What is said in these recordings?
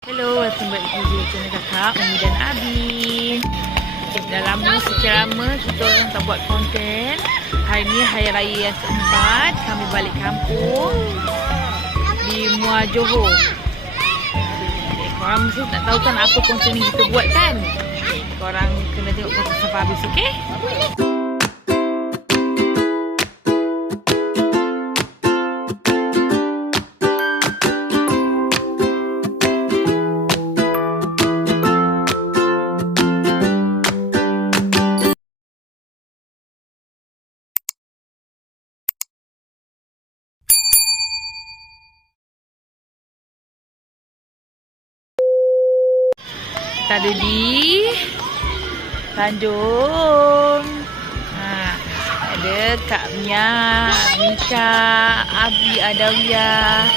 Hello, welcome back to video channel kakak Umi dan Abi. Dah lama sekian lama kita orang tak buat konten. Hari ni hari raya yang keempat, kami balik kampung di Muar Johor. Korang mesti tak tahu kan apa konten ni kita buat kan. Korang kena tengok konten sampai habis, okey? Kita ada di Tanjung. Ada Kak Mia, Mika, Abi, Adawiyah,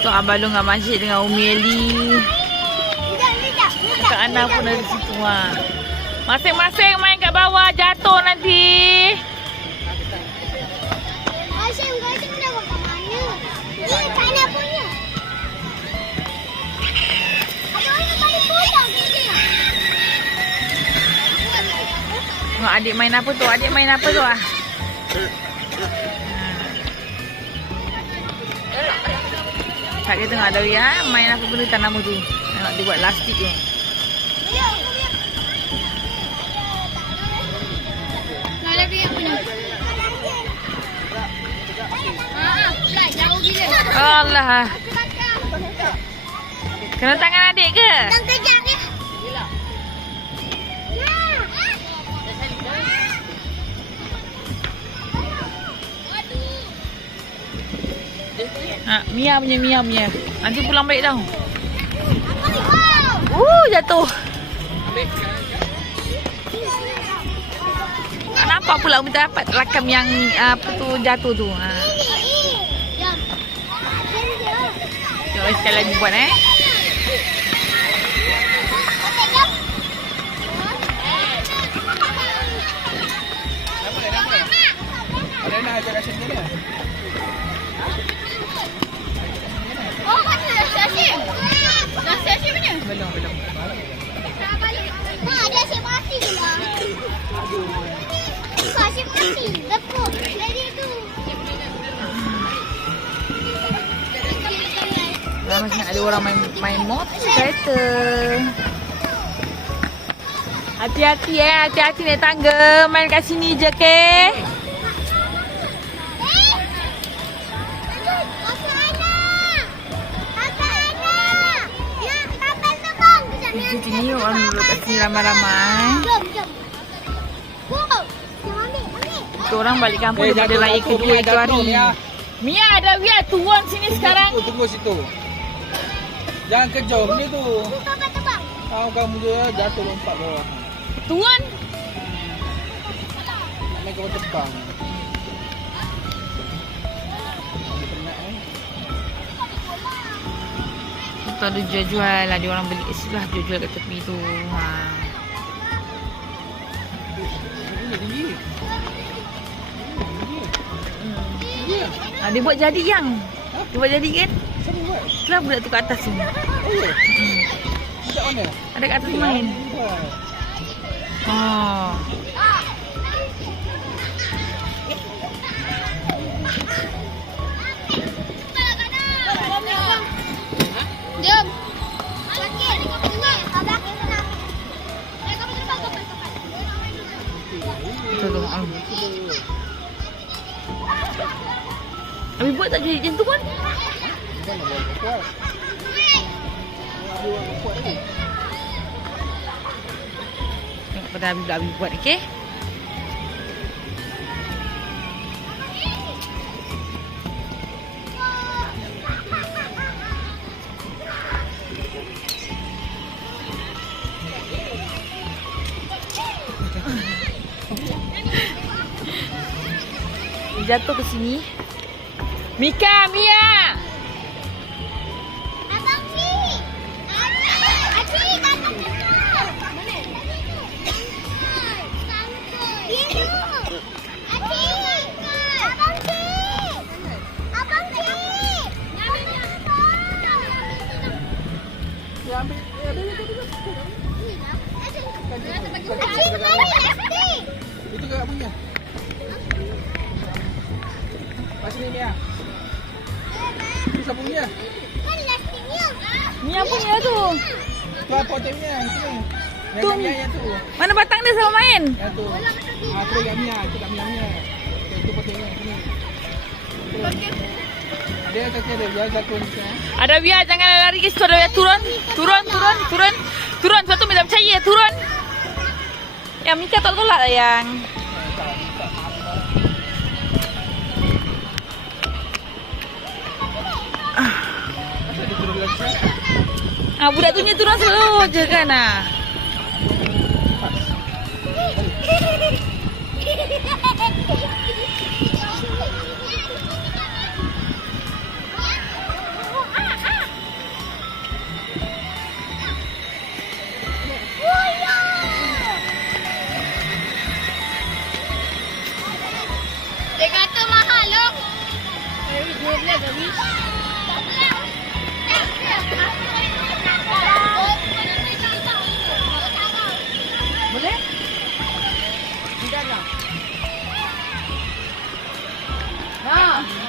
Tok Abalong dengan Masjid dengan Umi Eli. Kak Ana pun ada di situ. Masing-masing main kat bawah, jatuh nanti. Asyik dah buat kat mana? Ni Kak Ana punya. Tengok adik main apa tu? Adik main apa tu? Kak dia tengok ada ya, main apa benda tanam tu. Tengok dia buat lastik tu. Ada dia punya. Jauh gila. Allah. Kena tangan adik ke? Tang kejap dia. Mia punya. Nanti pulang balik tau. Jatuh. Nampak pula Umi tak dapat rakam yang apa tu jatuh tu. Jom sekali lagi buat Ada nak ajar kat sini ni? Oh, mana dah Syashim? Dah Syashim punya? Belum. Ada Syashim mati ke lah? Syashim mati. Lepuk. Jadi tu. Macam ada orang main motor kereta. Hati-hati naik tangga. Main kat sini je ke? Sini orang duduk kat sini ramai-ramai. Jom. Wow. Ambil. Kita orang balik kampung daripada raya kedua itu hari. Mia ada Wia tuan sini sekarang. Tunggu situ. Jangan kejauh ni tu. Papa tebang. Tahu kamu dia jatuh lompat bawah. Tuan. Main kau terbang. Kita ada jual-jual. Ada orang beli sebelah jual-jual kat tepi tu. Dia buat jadi yang. Dia buat jadi kan? Siapa buat? Itulah budak tu kat atas tu. Budak mana? Ada kat atas main. Oh. Jom. Abi buat tak jadi macam tu kan? Mana buat kuat? Buat kuat ni. Tengok pada Abi buat, okey? Jatuh ke sini. Mika, Mia. Abang Si. Adik, abang kenal. Mana? Dia tu. Adik. Abang Si. Abang Si. ambil. Itu kakak punya. Pasal ni Mia. Itu siapa punya? Mia punya tu. Tu apa potnya? Itu ni. Tu. Yang Mia yang tu. Mana batang dia sama main? Yang tu. Tu yang Mia. Itu kat Mia punya. Itu potnya. Sini. Ada kaki ada. Biar satu ni. Ada Wia, jangan lari ke situ. Ada Wia, turun. Turun. Sebab tu Mia tak percaya. Turun. Yang Mika tak tolak lah yang. Masa dia turun lagi. Budak tu turun selalu je kan Dia kata mahal loh. Dia boleh beli. Boleh? Tidak lah.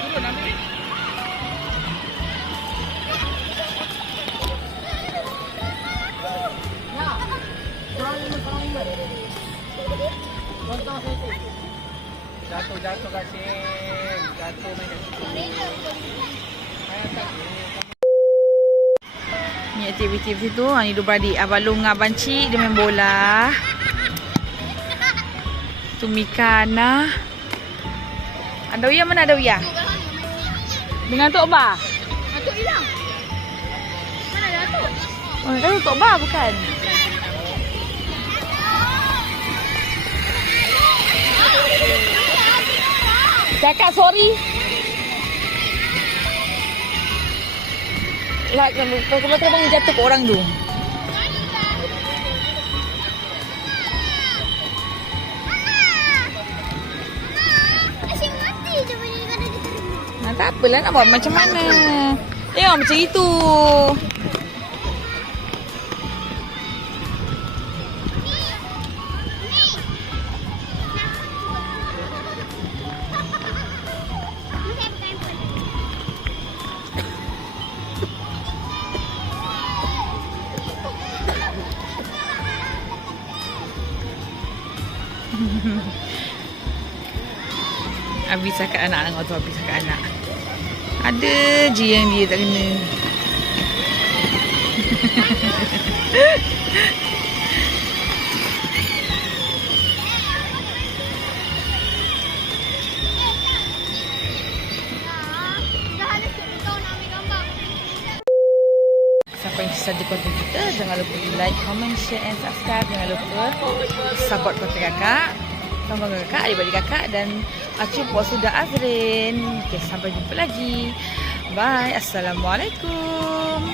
Turun ambil. Jatuh kat sini. Jatuh main kat situ. Ni aktiviti situ. Ni dua beradik. Abang Long dengan Abang Cik dia main bola. Tu Mika, Ana. Ada Wia, mana ada Wia? Dengan Tok Ba? Atuk hilang. Mana ada atuk? Oh, itu Tok Ba bukan? Cakap sorry. Lah, kalau terbang jatuh ke orang tu. Asyik mati je bunyi kata kita. Nah, tak apalah nak buat macam mana. Tengok macam itu. Habis cakap anak dengan tu, habis cakap anak. Ada je yang dia tak kena. Dah ada kau nak ambil gambar. Sampai itu saja konten kita. Jangan lupa like, comment, share and subscribe. Jangan lupa support konten kakak, sambung kakak, adik-adik kakak dan Acu Puan Sudah Azrin. Okay, sampai jumpa lagi. Bye. Assalamualaikum.